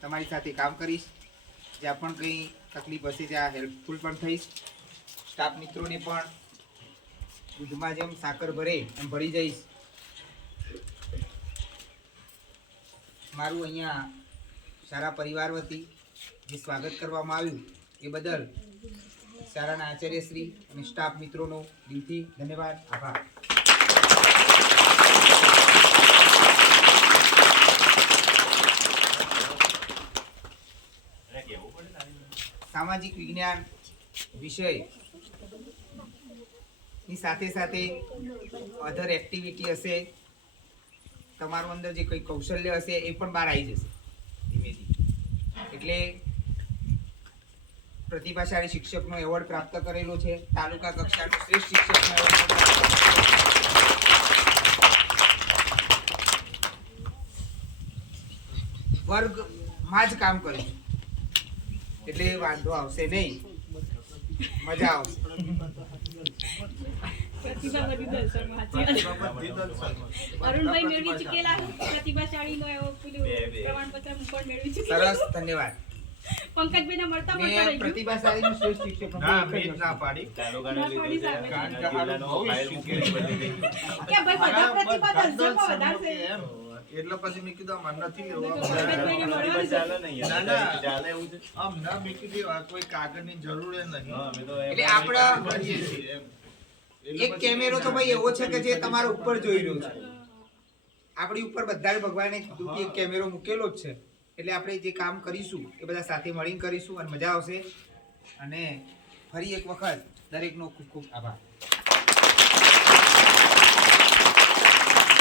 તમારી સાથે કામ કરીશ, જ્યાં પણ કંઈ તકલીફ હશે ત્યાં હેલ્પફુલ પણ થઈશ. સ્ટાફ મિત્રોને પણ દૂધમાં જેમ સાકર ભરે એમ ભરી જઈશ. મારું અહીંયા સારા પરિવાર વતી જે સ્વાગત કરવામાં આવ્યું એ બદલ શાળાના આચાર્યશ્રી અને સ્ટાફ મિત્રોનો દિલથી ધન્યવાદ, આભાર. સામાજિક વિજ્ઞાન વિષયની સાથે સાથે અધર એક્ટિવિટી હશે, તમારું અંદર જે કંઈ કૌશલ્ય હશે એ પણ બહાર આવી જશે ધીમે ધીમે. એટલે પ્રતિભાશાળી શિક્ષકનો એવોર્ડ પ્રાપ્ત કરેલો છે, તાલુકા કક્ષાનો શ્રેષ્ઠ શિક્ષકનો એવોર્ડ વર્ગમાં જ કામ કર્યું એટલે વાંધો આવશે નહીં, મજા આવશે. અરુણભાઈ મેળવી ચૂકેલા પ્રતિભાશાળીનો એવો પ્રમાણપત્ર પણ મેળવી ચૂકેલા. સરસ, ધન્યવાદ. પંકજભાઈને મળતા રહી ગયું. પ્રતિભાશાળીનું શ્રેષ્ઠ શિક્ષક ના મેં ના પાડી ના પાડી સાહેબ. કારણ કે આનું બહુ શીખેલી બધી કે ભાઈ બધા પ્રતિભા દર્શકો વધારે છે. એટલે પછી મેં કીધું આમ નથી લેવું પંકજભાઈને મળવાનું છે. ના ના આમ ના મેં કીધું આ કોઈ કાગળની જરૂર નહીં એટલે આપણા કરીએ છીએ એમ. એટલે એક પછી કેમેરો તો ભાઈ એવો છે કે જે તમારા ઉપર જોઈ રહ્યો છે. આપણી ઉપર બધાને ભગવાને કીધું કે એક કેમેરો મૂકેલો જ છે. એટલે આપણે જે કામ કરીશું એ બધા સાથે મળીને કરીશું અને મજા આવશે. અને ફરી એક વખત દરેકનો ખૂબ ખૂબ આભાર.